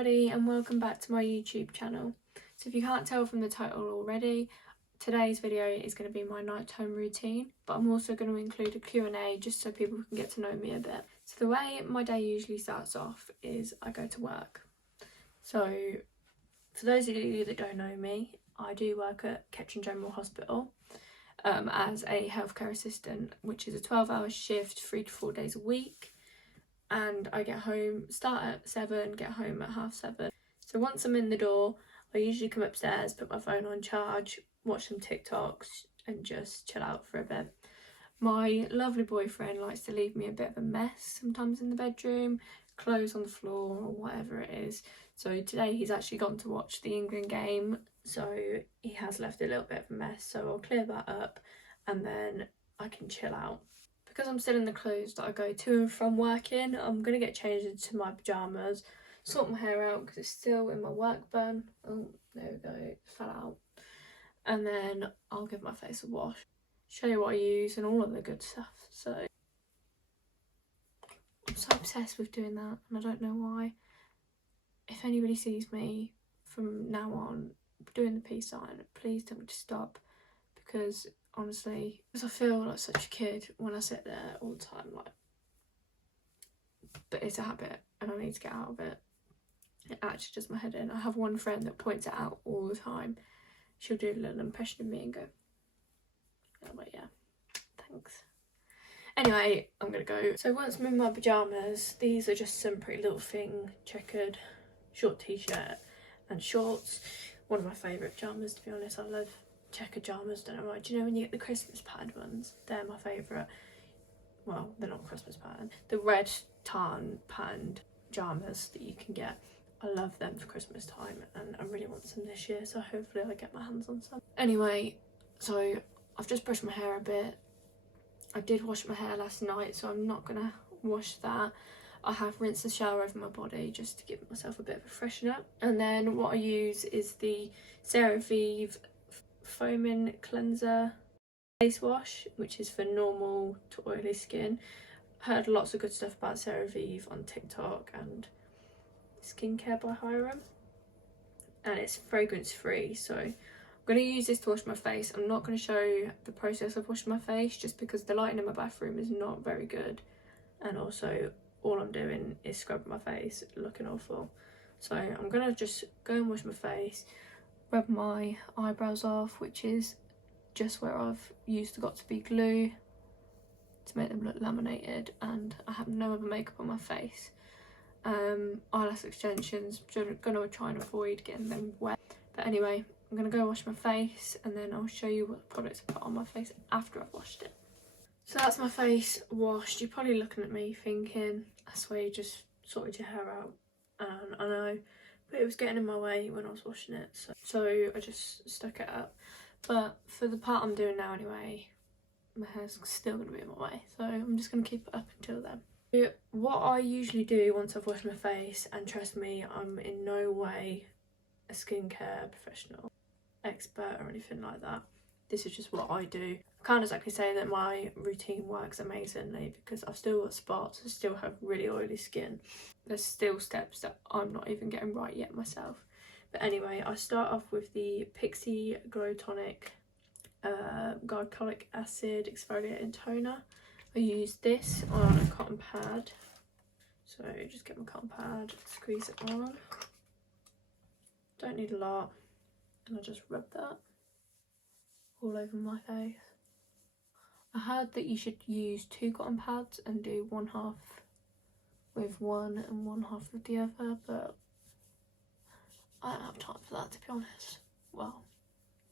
everybody and welcome back to my YouTube channel. So if you can't tell from the title already, today's video is going to be my nighttime routine, but I'm also going to include a Q&A just so people can get to know me a bit. So the way my day usually starts off is I go to work. So for those of you that don't know me, I do work at Ketchum General Hospital as a healthcare assistant, which is a 12-hour shift, 3 to 4 days a week. And I get home, start at 7, get home at 7:30. So once I'm in the door, I usually come upstairs, put my phone on charge, watch some TikToks and just chill out for a bit. My lovely boyfriend likes to leave me a bit of a mess sometimes in the bedroom, clothes on the floor or whatever it is. So today he's actually gone to watch the England game, so he has left a little bit of a mess, so I'll clear that up and then I can chill out. Because I'm still in the clothes that I go to and from working, I'm going to get changed into my pyjamas, sort my hair out because it's still in my work bun. Oh, there we go, it fell out. And then I'll give my face a wash, show you what I use and all of the good stuff. So I'm so obsessed with doing that and I don't know why. If anybody sees me from now on doing the peace sign, please tell me to stop, because honestly, because I feel like such a kid when I sit there all the time, like, but it's a habit and I need to get out of it. It actually does my head in. I have one friend that points it out all the time. She'll do a little impression of me and go, oh, but yeah, thanks. Anyway, I'm gonna go. So once I'm in my pyjamas, these are just some Pretty Little Thing checkered short t-shirt and shorts. One of my favourite pyjamas, to be honest. I love checker pyjamas, don't know why. Do you know when you get the Christmas patterned ones? They're my favourite. Well, they're not Christmas patterned. The red tartan patterned pyjamas that you can get. I love them for Christmas time and I really want some this year, so hopefully I get my hands on some. Anyway, so I've just brushed my hair a bit. I did wash my hair last night, so I'm not gonna wash that. I have rinsed the shower over my body just to give myself a bit of a freshen up. And then what I use is the CeraVe foaming cleanser face wash, which is for normal to oily skin. Heard lots of good stuff about CeraVe on TikTok and Skincare by Hyaluronic, and it's fragrance free, so I'm going to use this to wash my face. I'm not going to show the process of washing my face just because the lighting in my bathroom is not very good, and also all I'm doing is scrubbing my face, looking awful. So I'm going to just go and wash my face, rub my eyebrows off, which is just where I've used the Got2b glue to make them look laminated, and I have no other makeup on my face. Eyelash extensions, I'm going to try and avoid getting them wet. But anyway, I'm going to go wash my face and then I'll show you what products I put on my face after I've washed it. So that's my face washed. You're probably looking at me thinking, I swear you just sorted your hair out. And I know, but it was getting in my way when I was washing it, so I just stuck it up. But for the part I'm doing now anyway, my hair's still going to be in my way, so I'm just going to keep it up until then. What I usually do once I've washed my face, and trust me, I'm in no way a skincare professional, expert or anything like that. This is just what I do. I can't exactly say that my routine works amazingly because I've still got spots, I still have really oily skin. There's still steps that I'm not even getting right yet myself. But anyway, I start off with the Pixi Glow Tonic Glycolic Acid Exfoliating Toner. I use this on a cotton pad, so just get my cotton pad, squeeze it on, don't need a lot, and I just rub that all over my face. I heard that you should use 2 cotton pads and do 1/2 with one and 1/2 with the other, but I don't have time for that, to be honest. Well,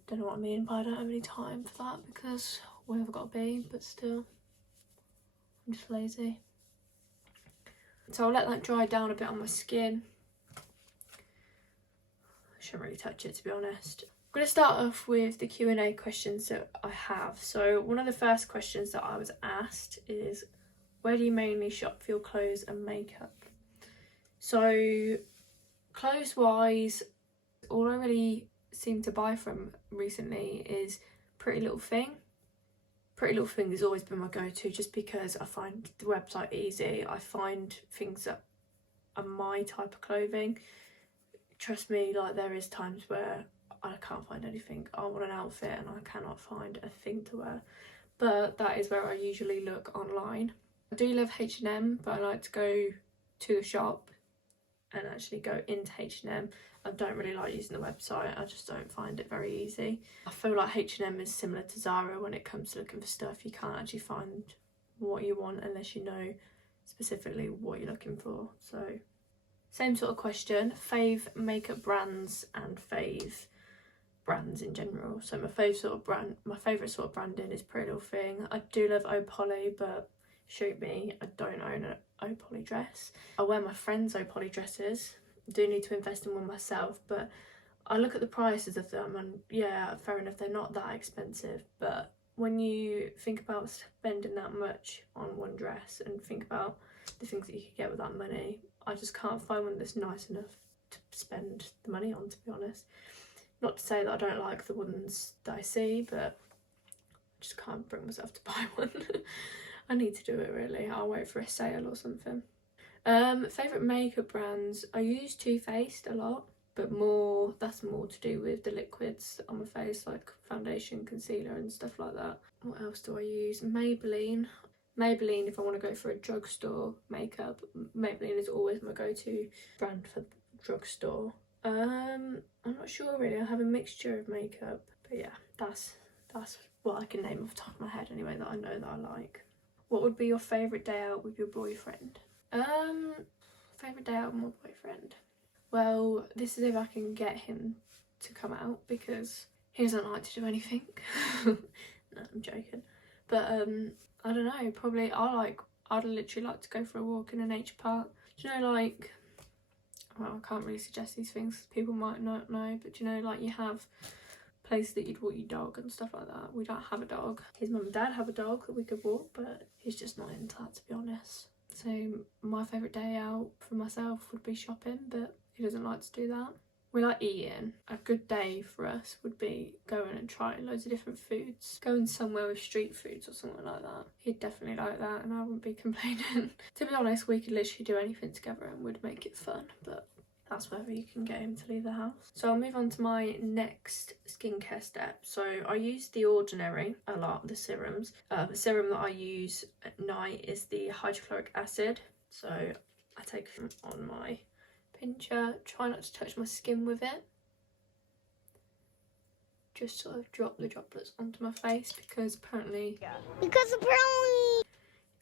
don't know what I mean by I don't have any time for that because where I've got to be, but still. I'm just lazy. So I'll let that dry down a bit on my skin. I shouldn't really touch it, to be honest. I'm going to start off with the Q&A questions that I have. So one of the first questions that I was asked is, where do you mainly shop for your clothes and makeup? So clothes wise, all I really seem to buy from recently is Pretty Little Thing. Pretty Little Thing has always been my go-to just because I find the website easy. I find things that are my type of clothing. trust me, like there is times where I can't find anything. I want an outfit and I cannot find a thing to wear. But that is where I usually look online. I do love H&M, but I like to go to the shop and actually go into H&M. I don't really like using the website. I just don't find it very easy. I feel like H&M is similar to Zara when it comes to looking for stuff. You can't actually find what you want unless you know specifically what you're looking for. So same sort of question, fave makeup brands and fave brands in general. So my favourite sort of branding is Pretty Little Thing. I do love Opoly, but shoot me, I don't own an Opoly dress. I wear my friends' Opoly dresses. I do need to invest in one myself, but I look at the prices of them and yeah, fair enough, they're not that expensive, but when you think about spending that much on one dress and think about the things that you could get with that money, I just can't find one that's nice enough to spend the money on, to be honest. Not to say that I don't like the ones that I see, but I just can't bring myself to buy one. I need to do it really. I'll wait for a sale or something. Favourite makeup brands, I use Too Faced a lot, but that's more to do with the liquids on my face, like foundation, concealer and stuff like that. What else do I use? Maybelline, if I want to go for a drugstore makeup, Maybelline is always my go-to brand for drugstore. I'm not sure really. I have a mixture of makeup, but yeah, that's what I can name off the top of my head anyway that I know that I like. What would be your favourite day out with your boyfriend? Favourite day out with my boyfriend? Well, this is if I can get him to come out, because he doesn't like to do anything. No, I'm joking. But I don't know, probably I'd literally like to go for a walk in a nature park. Do you know, like, well, I can't really suggest these things, people might not know, but you know, like you have places that you'd walk your dog and stuff like that. We don't have a dog. His mum and dad have a dog that we could walk, but he's just not into that, to be honest. So my favourite day out for myself would be shopping, but he doesn't like to do that. We like eating. A good day for us would be going and trying loads of different foods. Going somewhere with street foods or something like that. He'd definitely like that and I wouldn't be complaining. To be honest, we could literally do anything together and would make it fun, but that's whether you can get him to leave the house. So I'll move on to my next skincare step. So I use The Ordinary a lot, the serums. The serum that I use at night is the hydrochloric acid. So I take it on my pincher, try not to touch my skin with it. Just sort of drop the droplets onto my face because apparently if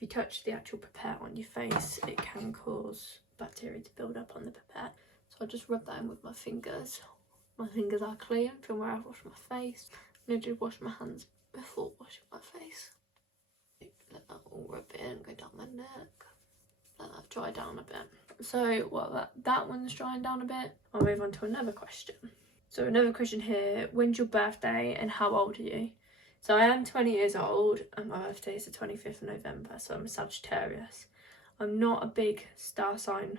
you touch the actual pipette on your face, it can cause bacteria to build up on the pipette. So I just rub that in with my fingers. My fingers are clean from where I've washed my face. I did wash my hands before washing my face. Let that all rub in, go down my neck. Let that dry down a bit. So while that one's drying down a bit, I'll move on to another question. So another question here, when's your birthday and how old are you? So I am 20 years old and my birthday is the 25th of November, so I'm a Sagittarius. I'm not a big star sign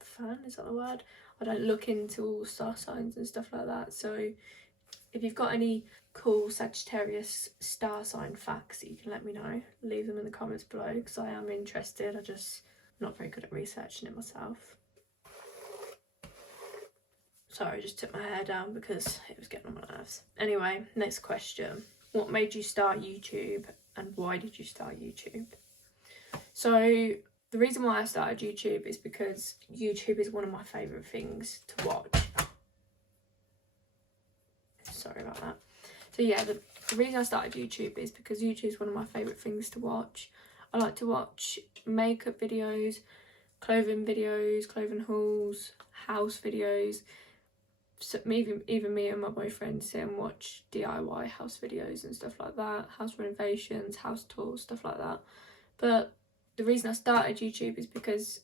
fan, is that the word? I don't look into all star signs and stuff like that, so if you've got any cool Sagittarius star sign facts that you can let me know, leave them in the comments below because I am interested. I'm not very good at researching it myself. Sorry, I just took my hair down because it was getting on my nerves. Anyway, next question. What made you start YouTube and why did you start YouTube? So the reason why I started YouTube is because YouTube is one of my favourite things to watch. Sorry about that. So yeah, the reason I started YouTube is because YouTube is one of my favourite things to watch. I like to watch makeup videos, clothing hauls, house videos. So even me and my boyfriend sit and watch DIY house videos and stuff like that, house renovations, house tours, stuff like that. But the reason I started YouTube is because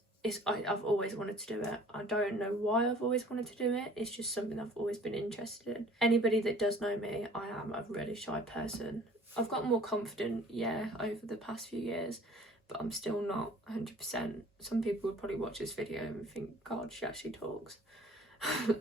I've always wanted to do it. I don't know why I've always wanted to do it. It's just something I've always been interested in. Anybody that does know me, I am a really shy person. I've got more confident, yeah, over the past few years, but I'm still not 100%. Some people would probably watch this video and think, God, she actually talks.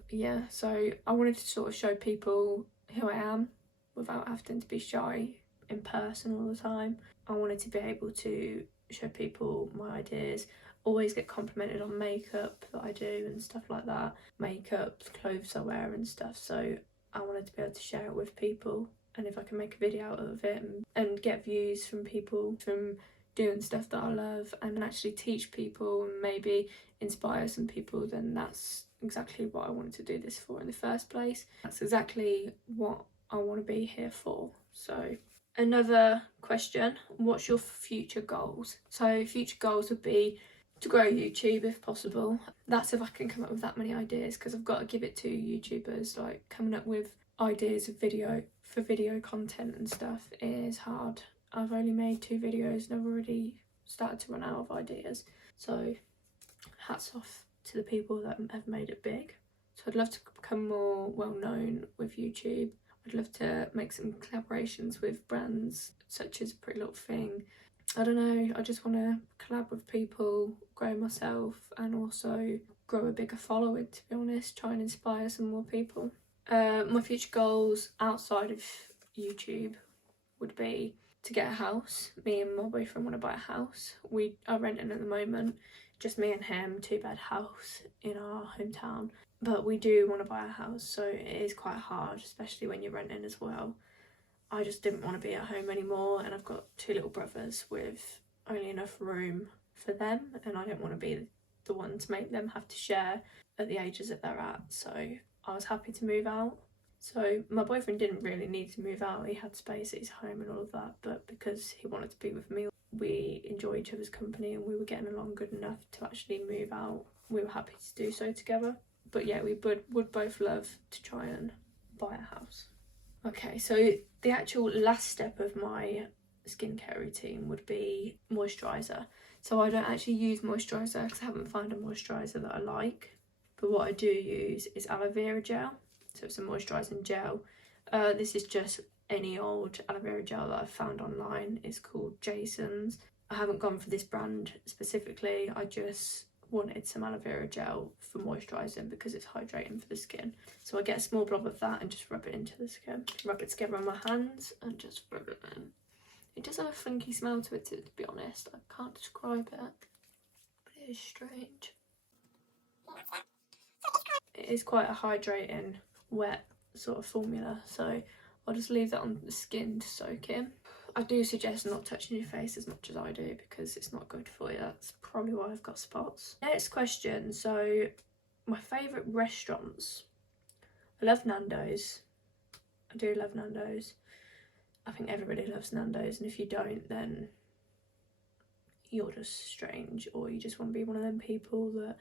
Yeah, so I wanted to sort of show people who I am without having to be shy in person all the time. I wanted to be able to show people my ideas. always get complimented on makeup that I do and stuff like that. Makeup, clothes I wear and stuff. So I wanted to be able to share it with people. And if I can make a video out of it and get views from people from doing stuff that I love and actually teach people and maybe inspire some people, then that's exactly what I wanted to do this for in the first place. That's exactly what I want to be here for. So another question, what's your future goals? So future goals would be to grow YouTube if possible. That's if I can come up with that many ideas, because I've got to give it to YouTubers. Like, coming up with ideas of video content and stuff is hard. I've only made 2 videos and I've already started to run out of ideas. So hats off to the people that have made it big. So I'd love to become more well known with YouTube. I'd love to make some collaborations with brands such as Pretty Little Thing. I don't know, I just want to collab with people, grow myself, and also grow a bigger following, to be honest, try and inspire some more people. My future goals outside of YouTube would be to get a house. Me and my boyfriend want to buy a house. We are renting at the moment, just me and him, 2-bed house in our hometown. But we do want to buy a house, so it is quite hard, especially when you're renting as well. I just didn't want to be at home anymore, and I've got 2 little brothers with only enough room for them, and I don't want to be the one to make them have to share at the ages that they're at. So I was happy to move out. So my boyfriend didn't really need to move out, he had space at his home and all of that, but because he wanted to be with me, we enjoy each other's company and we were getting along good enough to actually move out. We were happy to do so together. But yeah, we would both love to try and buy a house. Okay, so the actual last step of my skincare routine would be moisturiser. So I don't actually use moisturiser because I haven't found a moisturiser that I like. But what I do use is aloe vera gel. So it's a moisturising gel. This is just any old aloe vera gel that I've found online. It's called Jason's. I haven't gone for this brand specifically. I just wanted some aloe vera gel for moisturising because it's hydrating for the skin. So I get a small blob of that and just rub it into the skin. Rub it together on my hands and just rub it in. It does have a funky smell to it, to be honest. I can't describe it, but it is strange. It is quite a hydrating, wet sort of formula, so I'll just leave that on the skin to soak in. I do suggest not touching your face as much as I do because it's not good for you. That's probably why I've got spots. Next question. So my favourite restaurants. I love Nando's. I do love Nando's. I think everybody loves Nando's, and if you don't, then you're just strange, or you just want to be one of them people that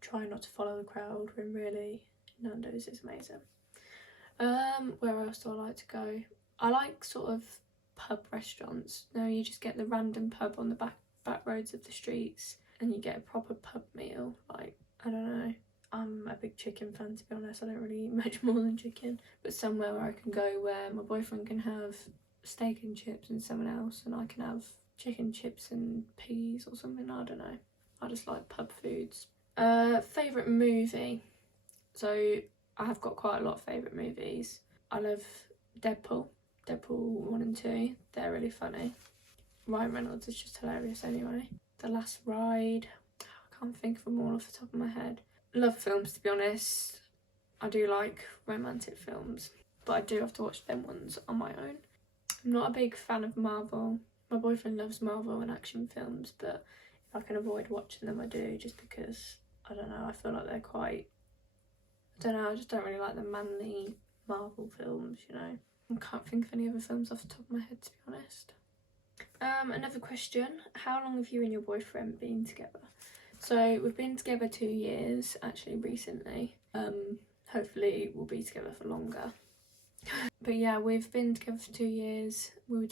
try not to follow the crowd when really Nando's is amazing. Where else do I like to go? I like sort of pub restaurants. No, you just get the random pub on the back roads of the streets and you get a proper pub meal. Like, I don't know, I'm a big chicken fan, to be honest. I don't really eat much more than chicken, but somewhere where I can go where my boyfriend can have steak and chips and someone else and I can have chicken, chips and peas or something. I don't know, I just like pub foods. Favourite movie. So I have got quite a lot of favourite movies. I love Deadpool 1 and 2, they're really funny. Ryan Reynolds is just hilarious anyway. The Last Ride, I can't think of them all off the top of my head. Love films, to be honest. I do like romantic films, but I do have to watch them ones on my own. I'm not a big fan of Marvel. My boyfriend loves Marvel and action films, but if I can avoid watching them I do, just because, I don't know, I feel like they're quite, I don't know, I just don't really like the manly Marvel films, you know. I can't think of any other films off the top of my head, to be honest. Another question, how long have you and your boyfriend been together? So we've been together 2 years, actually, recently. Hopefully we'll be together for longer. But yeah, we've been together for 2 years. We were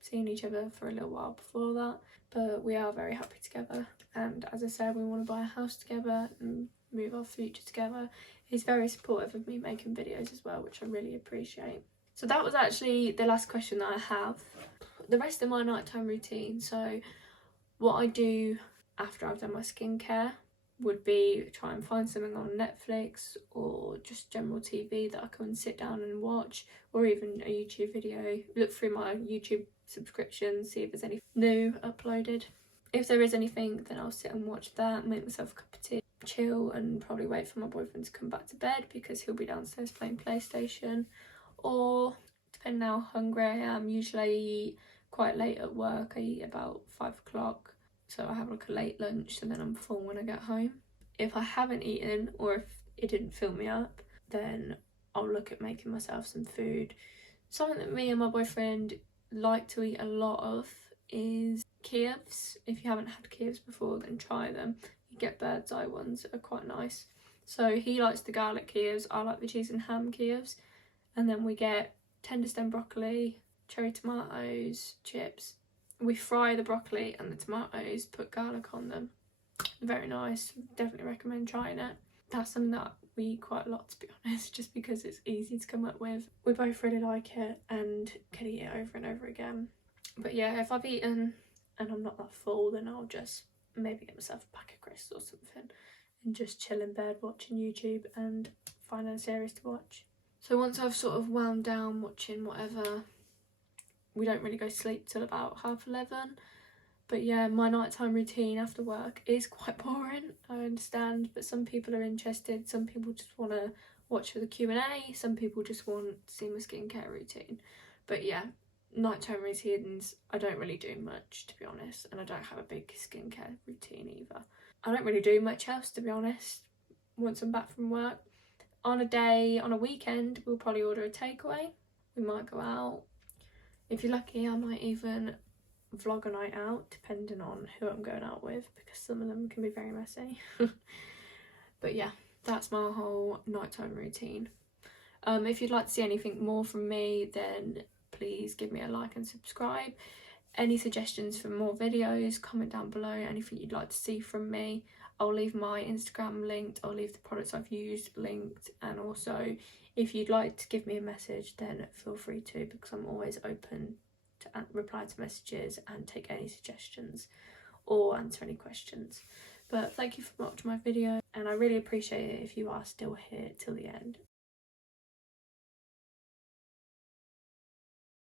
seeing each other for a little while before that, but we are very happy together. And as I said, we want to buy a house together and move our future together. He's very supportive of me making videos as well, which I really appreciate. So that was actually the last question that I have. The rest of my nighttime routine, so what I do after I've done my skincare would be try and find something on Netflix or just general TV that I can sit down and watch, or even a YouTube video. Look through my YouTube subscriptions, see if there's any new uploaded. If there is anything, then I'll sit and watch that, make myself a cup of tea, chill, and probably wait for my boyfriend to come back to bed because he'll be downstairs playing PlayStation. Or depending on how hungry I am, usually I eat quite late at work. I eat about 5 o'clock, so I have like a late lunch and then I'm full when I get home. If I haven't eaten, or if it didn't fill me up, then I'll look at making myself some food. Something that me and my boyfriend like to eat a lot of is Kievs. If you haven't had Kievs before, then try them. You get bird's eye ones that are quite nice. So he likes the garlic Kievs, I like the cheese and ham Kievs. And then we get tender stem broccoli, cherry tomatoes, chips. We fry the broccoli and the tomatoes, put garlic on them. Very nice, definitely recommend trying it. That's something that we eat quite a lot, to be honest, just because it's easy to come up with. We both really like it and can eat it over and over again. But yeah, if I've eaten and I'm not that full, then I'll just maybe get myself a pack of crisps or something and just chill in bed watching YouTube and find a series to watch. So once I've sort of wound down watching whatever, we don't really go to sleep till about 11:30. But yeah, my nighttime routine after work is quite boring, I understand, but some people are interested. Some people just want to watch for the Q&A, some people just want to see my skincare routine. But yeah, nighttime routines, I don't really do much, to be honest, and I don't have a big skincare routine either. I don't really do much else, to be honest, once I'm back from work. On a weekend, we'll probably order a takeaway. We might go out. If you're lucky, I might even vlog a night out, depending on who I'm going out with, because some of them can be very messy. But yeah, that's my whole nighttime routine. If you'd like to see anything more from me, then please give me a like and subscribe. Any suggestions for more videos, comment down below. Anything you'd like to see from me, I'll leave my Instagram linked, I'll leave the products I've used linked, and also if you'd like to give me a message, then feel free to, because I'm always open to reply to messages and take any suggestions or answer any questions. But thank you for watching my video, and I really appreciate it if you are still here till the end.